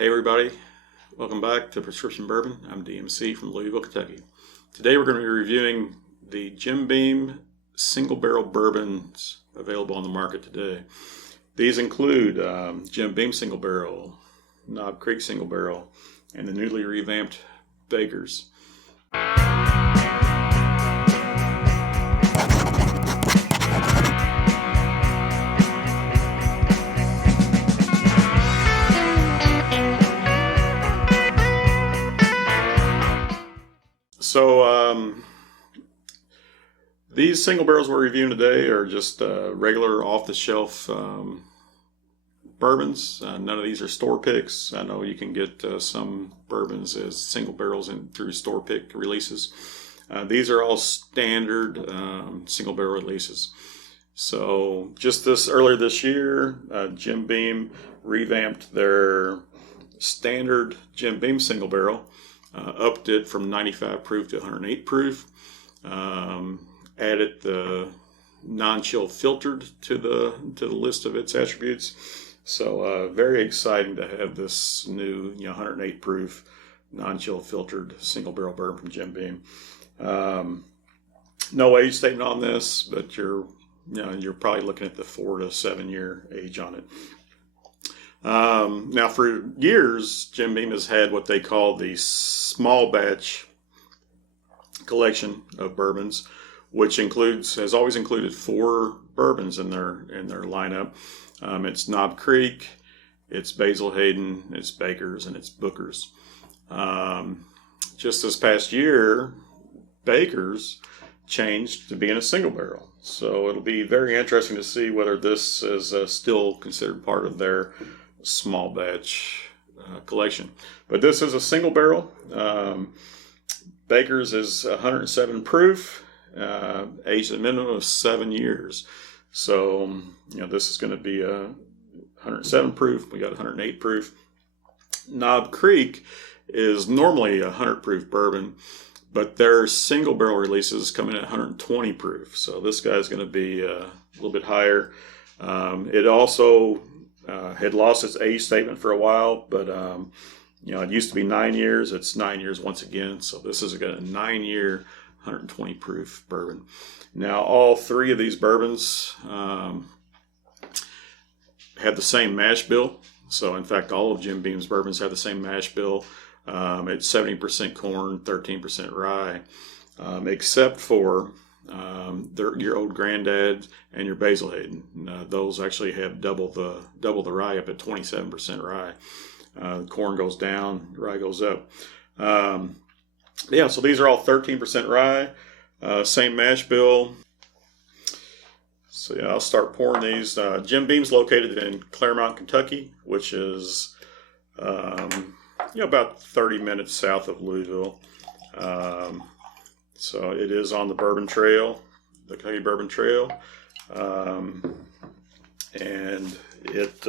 Hey everybody, welcome back to Prescription Bourbon. I'm DMC from Louisville, Kentucky. Today we're going to be reviewing the Jim Beam single barrel bourbons available on the market today. These include Jim Beam single barrel, Knob Creek single barrel, and the newly revamped Baker's. So these single barrels we're reviewing today are just regular off-the-shelf bourbons. None of these are store picks. I know you can get some bourbons as single barrels through store pick releases. These are all standard single barrel releases. So just earlier this year, Jim Beam revamped their standard Jim Beam single barrel. Upped it from 95 proof to 108 proof. Added the non-chill filtered to the list of its attributes. So very exciting to have this new 108 proof non-chill filtered single barrel bourbon from Jim Beam. No age statement on this, but you're probably looking at the 4 to 7 year age on it. Now, for years, Jim Beam has had what they call the small batch collection of bourbons, which has always included 4 bourbons in their lineup. It's Knob Creek, it's Basil Hayden, it's Baker's, and it's Booker's. Just this past year, Baker's changed to being a single barrel. So it'll be very interesting to see whether this is still considered part of their small batch collection. But this is a single barrel. Baker's is 107 proof, aged a minimum of 7 years. So, this is going to be a 107 proof. We got 108 proof. Knob Creek is normally a 100 proof bourbon, but their single barrel releases come in at 120 proof. So this guy's going to be a little bit higher. It also had lost its age statement for a while, but it used to be 9 years. It's 9 years once again. So this is a 9-year, 120 proof bourbon. Now, all 3 of these bourbons have the same mash bill. So, in fact, all of Jim Beam's bourbons have the same mash bill. It's 70% corn, 13% rye, except for your Old Granddad and your Basil Hayden. Those actually have double the rye, up at 27% rye. Corn goes down, rye goes up. So these are all 13% rye, same mash bill. So I'll start pouring these. Jim Beam's located in Claremont, Kentucky, which is about 30 minutes south of Louisville. So it is on the Bourbon Trail, the Kentucky Bourbon Trail, and it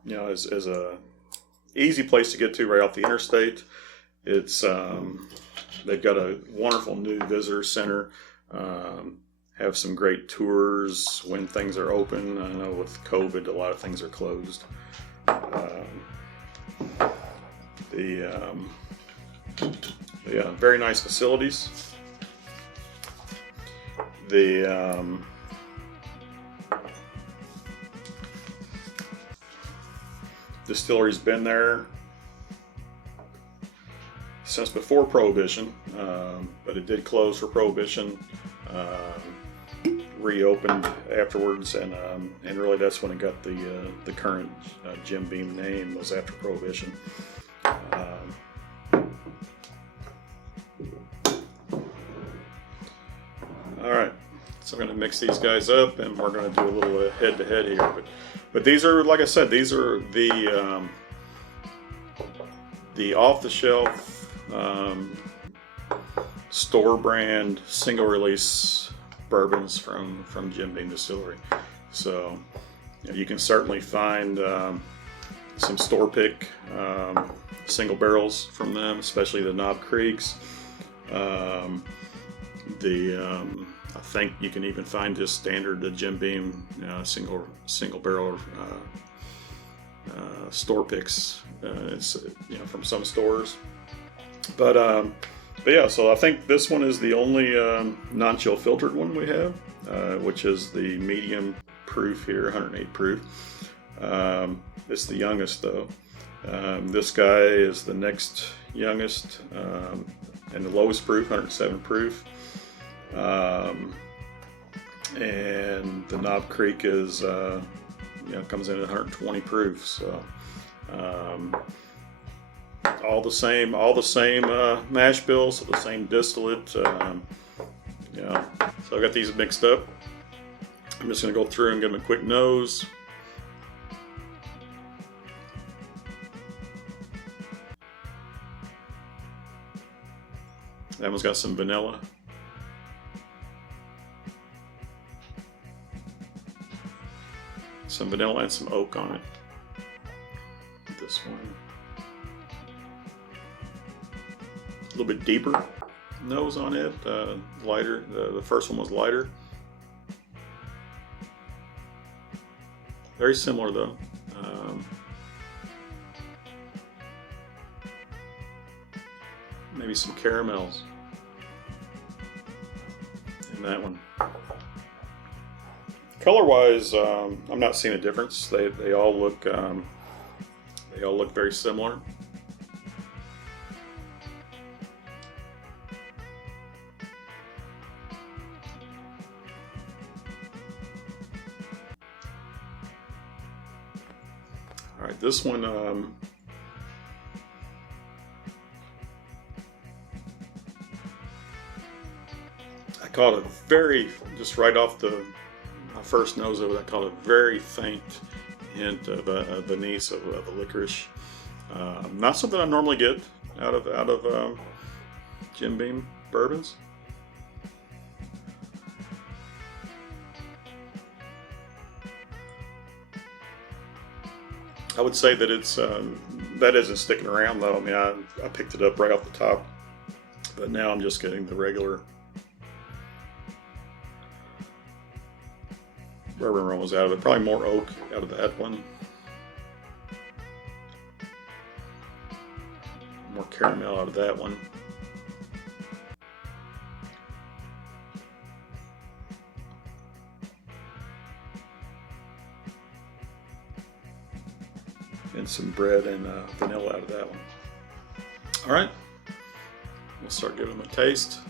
is a easy place to get to right off the interstate. It's they've got a wonderful new visitor center. Have some great tours when things are open. I know with COVID, a lot of things are closed. Very nice facilities. The distillery's been there since before Prohibition, but it did close for Prohibition. Reopened afterwards, and really that's when it got the current Jim Beam name, was after Prohibition. All right, so I'm going to mix these guys up, and we're going to do a little head-to-head here. But these are, like I said, these are the off-the-shelf store brand single release bourbons from Jim Beam Distillery. So you can certainly find some store pick single barrels from them, especially the Knob Creeks. I think you can even find just standard Jim Beam single barrel store picks. It's from some stores, but yeah. So I think this one is the only non-chill filtered one we have, which is the medium proof here, 108 proof. It's the youngest though. This guy is the next youngest, and the lowest proof, 107 proof. And the Knob Creek is, comes in at 120 proof. So all the same mash bills, the same distillate. So I've got these mixed up. I'm just going to go through and give them a quick nose. That one's got some vanilla. Some vanilla and some oak on it. This one. A little bit deeper nose on it. Lighter. The first one was lighter. Very similar though. Maybe some caramels in that one. Color-wise, I'm not seeing a difference. They all look very similar. All right, this one. I caught a very, just right off my first nose of it, I caught a very faint hint of anise, of a licorice. Not something I normally get out of Jim Beam bourbons. I would say that it's that isn't sticking around though. I mean, I picked it up right off the top, but now I'm just getting the regular bourbon aromas out of it. Probably more oak out of that one. More caramel out of that one. And some bread and vanilla out of that one. All right, we'll start giving them a taste.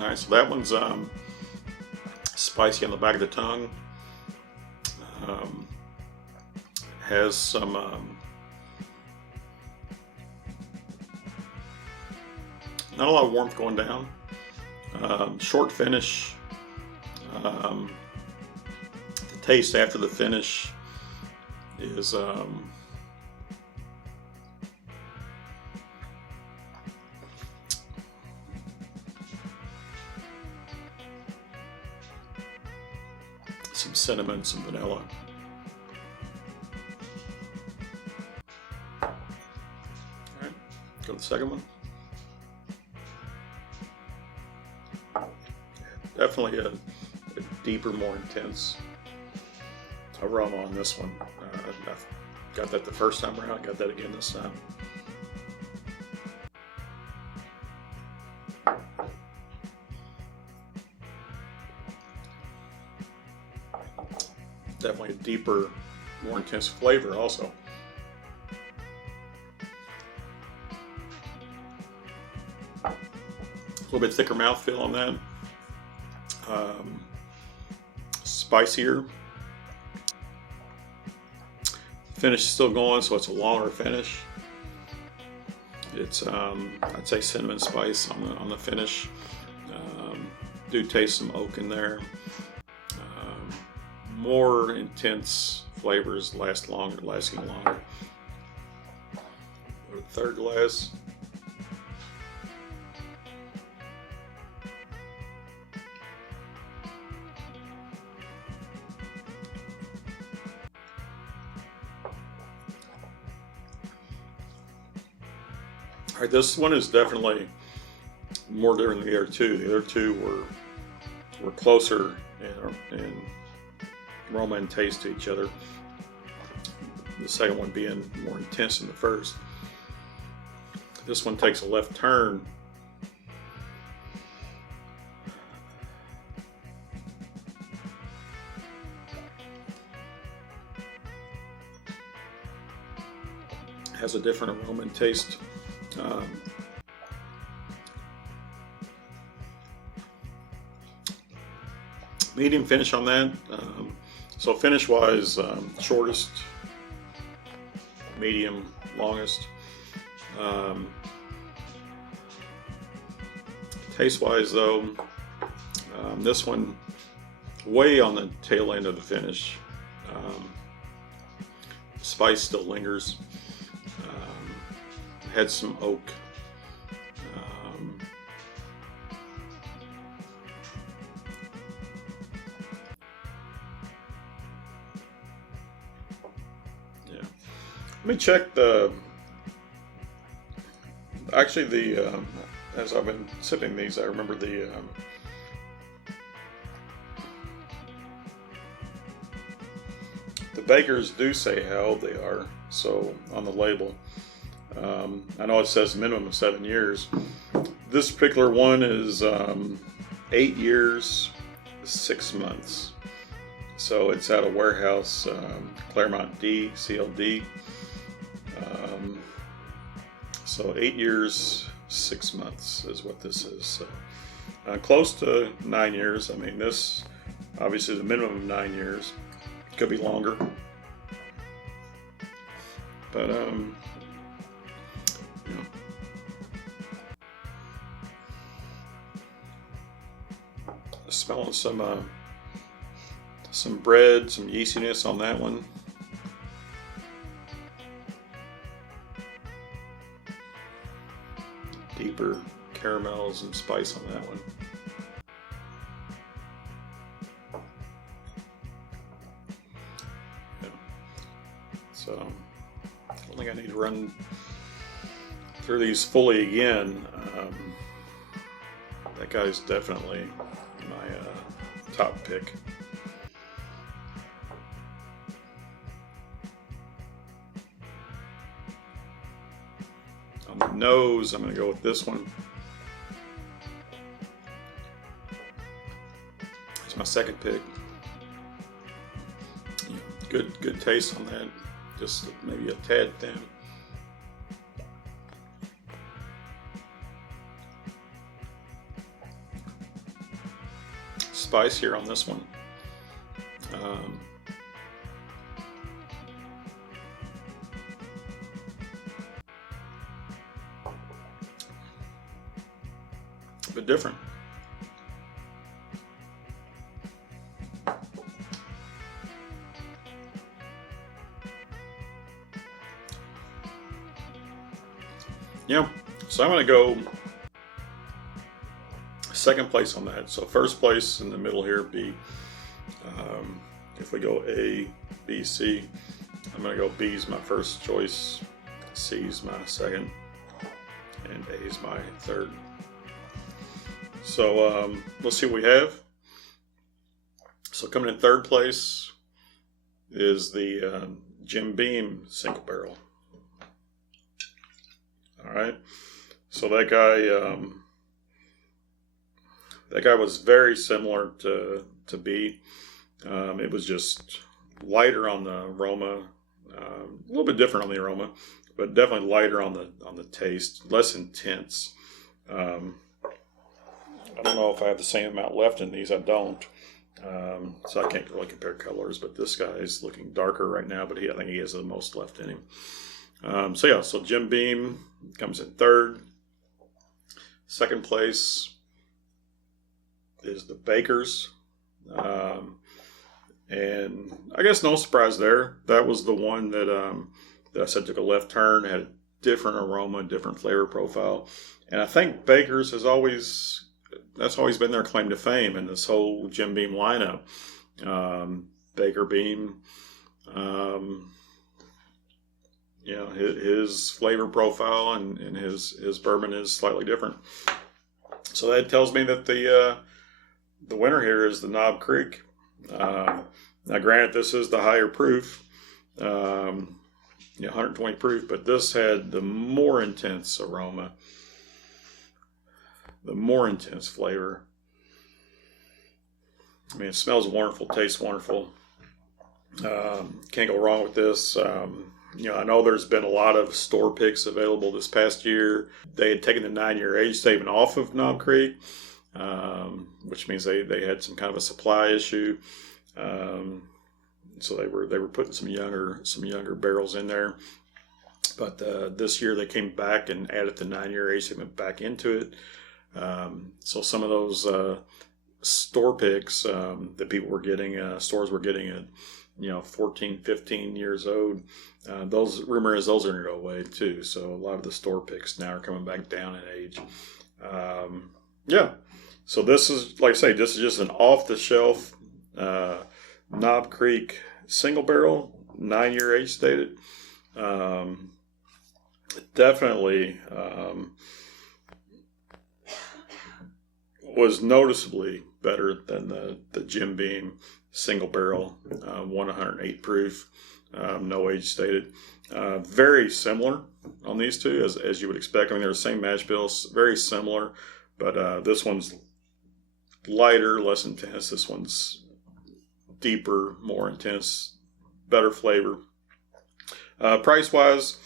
All right, so that one's spicy on the back of the tongue. Has some not a lot of warmth going down. Short finish. The taste after the finish is some cinnamon, some vanilla. All right, go to the second one. Definitely a deeper, more intense aroma on this one. I got that the first time around, I got that again this time. Definitely a deeper, more intense flavor also. A little bit thicker mouthfeel on that. Spicier. Finish is still going, so it's a longer finish. It's I'd say cinnamon spice on the finish. Do taste some oak in there. More intense flavors lasting longer. Go to the third glass. All right, this one is definitely more different than the other two. The other two were closer in aroma and taste to each other. The second one being more intense than the first. This one takes a left turn. Has a different aroma and taste. Medium finish on that. So finish wise, shortest, medium, longest. Taste wise though, this one way on the tail end of the finish. Spice still lingers. Had some oak. Yeah. Let me check the. Actually, as I've been sipping these, I remember the. The bakers do say how old they are, so on the label. I know it says minimum of 7 years. This particular one is 8 years, 6 months. So it's at a warehouse, Claremont D, CLD. So 8 years, 6 months is what this is. So close to 9 years. I mean, this obviously is a minimum of 9 years. Could be longer. But smelling some bread, some yeastiness on that one. Deeper caramels and spice on that one. Yeah. So I don't think I need to run through these fully again. That guy's definitely my top pick. On the nose, I'm going to go with this one. It's my second pick. Good taste on that. Just maybe a tad thin. Spice here on this one. But different. Yeah, so I'm going to go second place on that. So first place in the middle here, B. If we go A, B, C, I'm going to go B is my first choice, C is my second, and A is my third. So let's see what we have. So coming in third place is the Jim Beam single barrel. All right. So that guy was very similar to B. It was just lighter on the aroma, a little bit different on the aroma, but definitely lighter on the taste, less intense. I don't know if I have the same amount left in these. I don't. So I can't really compare colors, but this guy is looking darker right now, but I think he has the most left in him. So Jim Beam comes in third. Second place is the Bakers. And I guess no surprise there. That was the one that I said took a left turn, had a different aroma, different flavor profile. And I think Bakers that's always been their claim to fame in this whole Jim Beam lineup. Baker Beam, you know, his flavor profile and his bourbon is slightly different. So that tells me that the winner here is the Knob Creek. Now, granted, this is the higher proof, 120 proof, but this had the more intense aroma, the more intense flavor. I mean, it smells wonderful, tastes wonderful. Can't go wrong with this. I know there's been a lot of store picks available this past year. They had taken the 9-year age statement off of Knob Creek, which means they had some kind of a supply issue. So they were putting some younger barrels in there. But this year they came back and added the 9-year age statement back into it. So some of those store picks that people were getting, stores were getting at 14, 15 years old. Those rumor is those are going to go away too. So a lot of the store picks now are coming back down in age. So this is, like I say, this is just an off-the-shelf Knob Creek single barrel, 9-year age stated. Definitely was noticeably better than the Jim Beam single barrel, 108 proof, no age stated. Very similar on these two, as you would expect. I mean, they're the same mash bills, very similar, but this one's lighter, less intense. This one's deeper, more intense, better flavor. Price-wise,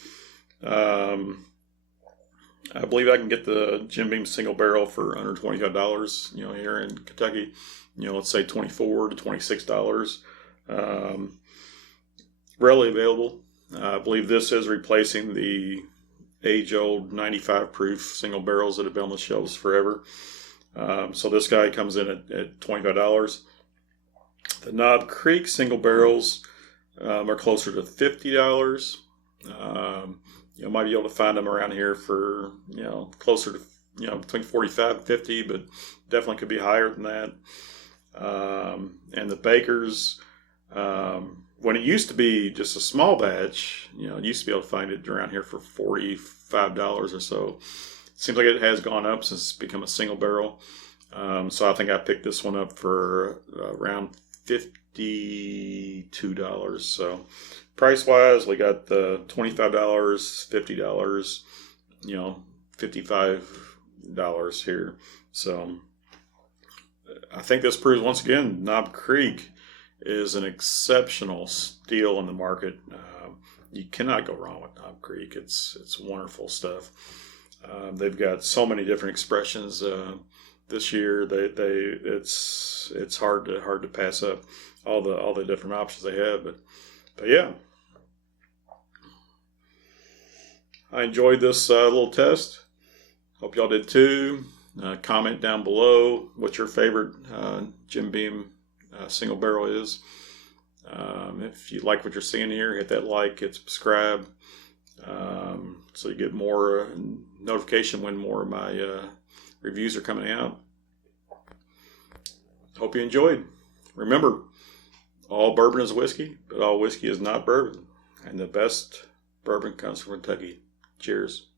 I believe I can get the Jim Beam single barrel for under $25, here in Kentucky. Let's say $24 to $26. Readily available. I believe this is replacing the age-old 95 proof single barrels that have been on the shelves forever. So this guy comes in at $25. The Knob Creek single barrels are closer to $50. You might be able to find them around here for, closer to, between 45 and 50, but definitely could be higher than that. And the Bakers, when it used to be just a small batch, you used to be able to find it around here for $45 or so. Seems like it has gone up since it's become a single barrel. So I think I picked this one up for around $52. So price wise, we got the $25, $50, $55 here. So I think this proves once again, Knob Creek is an exceptional steal in the market. You cannot go wrong with Knob Creek. It's wonderful stuff. They've got so many different expressions this year. It's hard to pass up all the different options they have. But yeah, I enjoyed this little test. Hope y'all did too. Comment down below what your favorite Jim Beam single barrel is. If you like what you're seeing here, hit that like, hit subscribe, so you get more notification when more of my reviews are coming out. Hope you enjoyed. Remember, all bourbon is whiskey, but all whiskey is not bourbon. And the best bourbon comes from Kentucky. Cheers.